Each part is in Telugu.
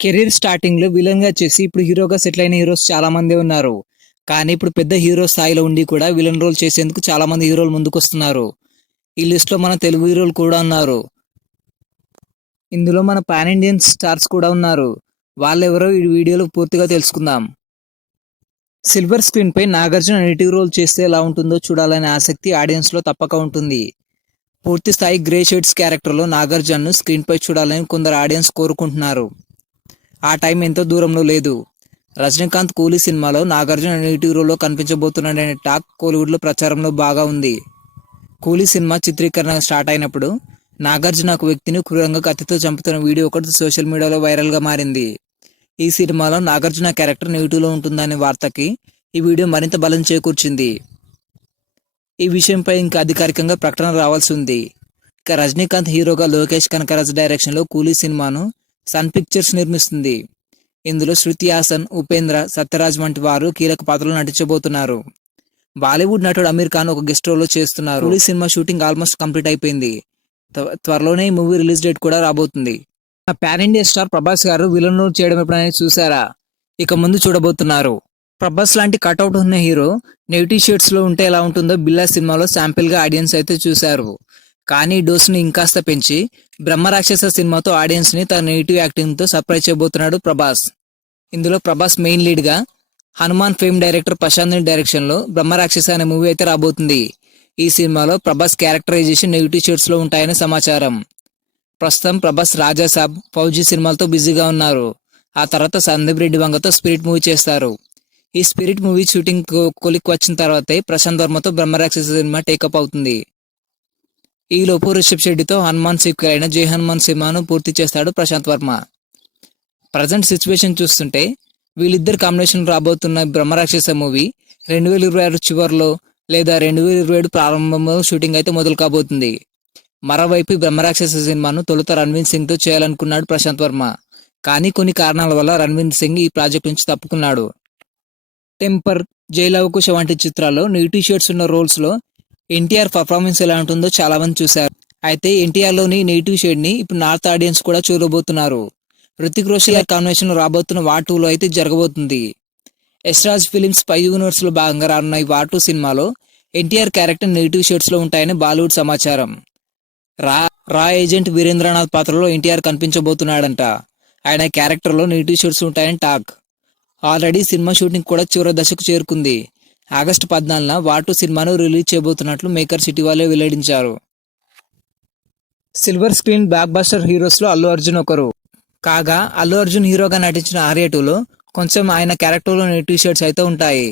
కెరీర్ స్టార్టింగ్లో విలన్గా చేసి ఇప్పుడు హీరోగా సెటిల్ అయిన హీరోస్ చాలా మంది ఉన్నారు. కానీ ఇప్పుడు పెద్ద హీరో స్థాయిలో ఉండి కూడా విలన్ రోల్ చేసేందుకు చాలా మంది హీరోలు ముందుకొస్తున్నారు. ఈ లిస్ట్లో మన తెలుగు హీరోలు కూడా ఉన్నారు. ఇందులో మన పాన్ ఇండియన్ స్టార్స్ కూడా ఉన్నారు. వాళ్ళెవరో ఈ వీడియోలో పూర్తిగా తెలుసుకుందాం. సిల్వర్ స్క్రీన్ పై నాగార్జున నెగిటివ్ రోల్ చేస్తే ఎలా ఉంటుందో చూడాలనే ఆసక్తి ఆడియన్స్లో తప్పక ఉంటుంది. పూర్తి స్థాయి గ్రే షేడ్స్ క్యారెక్టర్లో నాగార్జునను స్క్రీన్ పై చూడాలని కొందరు ఆడియన్స్ కోరుకుంటున్నారు. ఆ టైం ఎంతో దూరంలో లేదు. రజనీకాంత్ కూలీ సినిమాలో నాగార్జున నెగిటివ్ రోల్లో కనిపించబోతున్నాడనే టాక్ కోలీవుడ్లో ప్రచారంలో బాగా ఉంది. కూలీ సినిమా చిత్రీకరణ స్టార్ట్ అయినప్పుడు నాగార్జున ఒక వ్యక్తిని క్రూరంగా కత్తితో చంపుతున్న వీడియో ఒకటి సోషల్ మీడియాలో వైరల్గా మారింది. ఈ సినిమాలో నాగార్జున క్యారెక్టర్ నెగిటివ్లో ఉంటుందనే వార్తకి ఈ వీడియో మరింత బలం చేకూర్చింది. ఈ విషయంపై ఇంకా అధికారికంగా ప్రకటన రావాల్సి ఉంది. ఇక రజనీకాంత్ హీరోగా లోకేష్ కనకరాజ్ డైరెక్షన్లో కూలీ సినిమాను సన్ పిక్చర్స్ నిర్మిస్తుంది. ఇందులో శృతి హాసన్ ఉపేంద్ర సత్యరాజ్ వంటి వారు కీలక పాత్రలు నటించబోతున్నారు. బాలీవుడ్ నటుడు అమీర్ ఖాన్ ఒక గెస్ట్ రోల్లో చేస్తున్నారు. ఈ సినిమా షూటింగ్ ఆల్మోస్ట్ కంప్లీట్ అయిపోయింది. త్వరలోనే ఈ మూవీ రిలీజ్ డేట్ కూడా రాబోతుంది. పాన్ ఇండియా స్టార్ ప్రభాస్ గారు విలన్ రోల్ చేయడం ఎప్పుడైనా చూసారా ఇక ముందు చూడబోతున్నారు. ప్రభాస్ లాంటి కట్అవుట్ ఉన్న హీరో నెగిటివ్ షేడ్స్లో ఉంటే ఎలా ఉంటుందో బిల్లా సినిమాలో శాంపిల్గా ఆడియన్స్ అయితే చూశారు. కానీ డోస్ని ఇంకాస్త పెంచి బ్రహ్మరాక్షస సినిమాతో ఆడియన్స్ని తన నెగిటివ్ యాక్టింగ్తో సర్ప్రైజ్ చేయబోతున్నాడు ప్రభాస్. ఇందులో ప్రభాస్ మెయిన్ లీడ్గా హనుమాన్ ఫేమ్ డైరెక్టర్ ప్రశాంత్ డైరెక్షన్లో డైరెక్షన్లో బ్రహ్మరాక్షస అనే మూవీ అయితే రాబోతుంది. ఈ సినిమాలో ప్రభాస్ క్యారెక్టరైజేషన్ నెగిటివ్ షేడ్స్లో ఉంటాయని సమాచారం. ప్రస్తుతం ప్రభాస్ రాజా సాబ్ ఫౌజీ సినిమాలతో బిజీగా ఉన్నారు. ఆ తర్వాత సందీప్ రెడ్డి వంగతో స్పిరిట్ మూవీ చేస్తారు. ఈ స్పిరిట్ మూవీ షూటింగ్ కొలిక్ వచ్చిన తర్వాతే ప్రశాంత్ వర్మతో బ్రహ్మరాక్షస సినిమా టేకప్ అవుతుంది. ఈ రిషబ్ షెట్టితో హనుమాన్ సీక్వెల్ అయిన జై హనుమాన్ సినిమాను పూర్తి చేస్తాడు ప్రశాంత్ వర్మ. ప్రజెంట్ సిచ్యువేషన్ చూస్తుంటే వీళ్ళిద్దరు కాంబినేషన్ రాబోతున్న బ్రహ్మరాక్షస మూవీ రెండు వేల ఇరవై ఆరు చివరిలో లేదా రెండు వేల ఇరవై ఏడు ప్రారంభంలో షూటింగ్ అయితే మొదలు కాబోతుంది. మరోవైపు బ్రహ్మరాక్షస సినిమాను తొలుత రణ్వీర్ సింగ్తో చేయాలనుకున్నాడు ప్రశాంత్ వర్మ. కానీ కొన్ని కారణాల వల్ల రణ్వీర్ సింగ్ ఈ ప్రాజెక్ట్ నుంచి తప్పుకున్నాడు. టెంపర్ జైలవకుశ వంటి చిత్రాల్లో నీటి షేడ్స్ ఉన్న రోల్స్లో ఎన్టీఆర్ పర్ఫార్మెన్స్ ఎలా ఉంటుందో చాలా మంది చూశారు. అయితే ఎన్టీఆర్లోని నెగిటివ్ షేడ్ని ఇప్పుడు నార్త్ ఆడియన్స్ కూడా చూడబోతున్నారు. రుతిక్ రోషన్ కాంబినేషన్ రాబోతున్న వాటూలో అయితే జరగబోతుంది. ఎస్రాజ్ ఫిలిమ్స్ పై యూనివర్స్లో భాగంగా రానున్న ఈ వాటూ సినిమాలో ఎన్టీఆర్ క్యారెక్టర్ నెగిటివ్ షేడ్స్లో ఉంటాయని బాలీవుడ్ సమాచారం. రా రా ఏజెంట్ వీరేంద్రనాథ్ పాత్రలో ఎన్టీఆర్ కనిపించబోతున్నాడంట. ఆయన క్యారెక్టర్లో నెగిటివ్ షేడ్స్ ఉంటాయని టాక్. ఆల్రెడీ సినిమా షూటింగ్ కూడా చివరి దశకు చేరుకుంది. ఆగస్టు పద్నాలుగున వాటు సినిమాను రిలీజ్ చేయబోతున్నట్లు మేకర్స్ ఇటీవలే వెల్లడించారు. సిల్వర్ స్క్రీన్ బ్లాక్ బస్టర్ హీరోస్లో అల్లు అర్జున్ ఒకరు. కాగా అల్లు అర్జున్ హీరోగా నటించిన ఆర్య టూలో కొంచెం ఆయన క్యారెక్టర్లో లో షర్ట్స్ అయితే ఉంటాయి.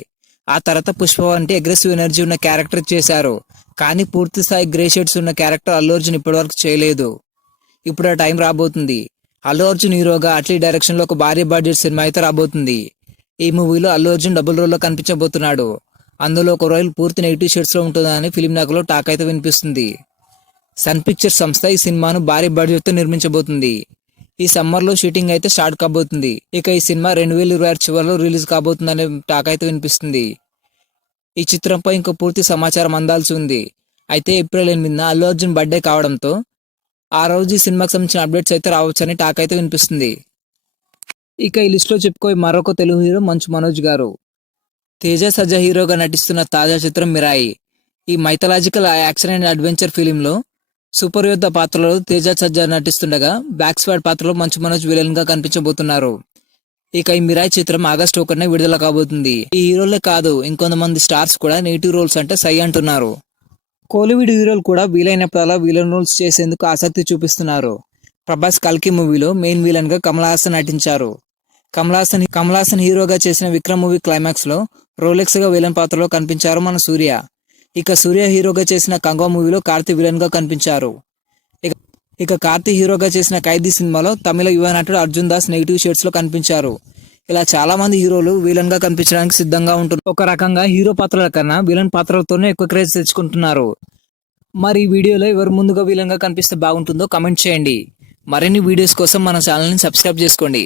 ఆ తర్వాత పుష్ప వంటి అగ్రెసివ్ ఎనర్జీ ఉన్న క్యారెక్టర్ చేశారు. కానీ పూర్తి స్థాయి గ్రే షేడ్స్ ఉన్న క్యారెక్టర్ అల్లు అర్జున్ ఇప్పటివరకు చేయలేదు. ఇప్పుడు ఆ టైం రాబోతుంది. అల్లు అర్జున్ హీరోగా అట్లీ డైరెక్షన్లో ఒక భారీ బడ్జెట్ సినిమా అయితే రాబోతుంది. ఈ మూవీలో అల్లు అర్జున్ డబుల్ రోల్లో కనిపించబోతున్నాడు. అందులో ఒక రోల్ పూర్తి నెగిటివ్ షేడ్స్లో ఉంటుందని ఫిలిం నగర్లో టాక్ అయితే వినిపిస్తుంది. సన్ పిక్చర్స్ సంస్థ ఈ సినిమాను భారీ బడ్జెట్తో నిర్మించబోతుంది. ఈ సమ్మర్లో షూటింగ్ అయితే స్టార్ట్ కాబోతుంది. ఇక ఈ సినిమా రెండు వేల ఇరవై ఆరు చివరిలో రిలీజ్ కాబోతుందనే టాక్ అయితే వినిపిస్తుంది. ఈ చిత్రంపై ఇంకా పూర్తి సమాచారం అందాల్సి ఉంది. అయితే ఏప్రిల్ ఎనిమిదిన అల్లు అర్జున్ బర్త్డే కావడంతో ఆ రోజు ఈ సినిమాకి సంబంధించిన అప్డేట్స్ అయితే రావచ్చని టాక్ అయితే వినిపిస్తుంది. ఇక ఈ లిస్ట్లో చెప్పుకోయి మరొక తెలుగు హీరో మంచు మనోజ్ గారు. తేజ సజ్జ హీరోగా నటిస్తున్న తాజా చిత్రం మిరాయి. ఈ మైథలాజికల్ యాక్షన్ అండ్ అడ్వెంచర్ ఫిలింలో సూపర్ యోధ పాత్రలో తేజ సజ్జ నటిస్తుండగా బ్యాక్ స్వాడ్ పాత్రలో మంచు మనోజ్ విలన్గా కనిపించబోతున్నారు. ఇక ఈ మిరాయి చిత్రం ఆగస్టు ఒకటినే విడుదల కాబోతుంది. ఈ హీరోలే కాదు ఇంకొంతమంది స్టార్స్ కూడా నెగిటివ్ రోల్స్ అంటే సై అంటున్నారు. కోలీవుడ్ హీరోలు కూడా వీలైనప్పుడల్లా విలన్ రోల్స్ చేసేందుకు ఆసక్తి చూపిస్తున్నారు. ప్రభాస్ కల్కి మూవీలో మెయిన్ విలన్గా కమల్ హాసన్ నటించారు. కమలాసన్ కమలాసన్ హీరోగా చేసిన విక్రమ్ మూవీ క్లైమాక్స్లో రోలెక్స్గా విలన్ పాత్రలో కనిపించారు మన సూర్య. ఇక సూర్య హీరోగా చేసిన కంగో మూవీలో కార్తీ విలన్గా కనిపించారు. ఇక ఇక కార్తీ హీరోగా చేసిన ఖైదీ సినిమాలో తమిళ యువ నటుడు అర్జున్ దాస్ నెగిటివ్ షేడ్స్లో కనిపించారు. ఇలా చాలా మంది హీరోలు విలన్గా కనిపించడానికి సిద్ధంగా ఉంటున్నారు. ఒక రకంగా హీరో పాత్రల కన్నా విలన్ పాత్రలతోనే ఎక్కువ క్రేజ్ తెచ్చుకుంటున్నారు. మరి ఈ వీడియోలో ఎవరు ముందుగా విలన్గా కనిపిస్తే బాగుంటుందో కమెంట్ చేయండి. మరిన్ని వీడియోస్ కోసం మన ఛానల్ని సబ్స్క్రైబ్ చేసుకోండి.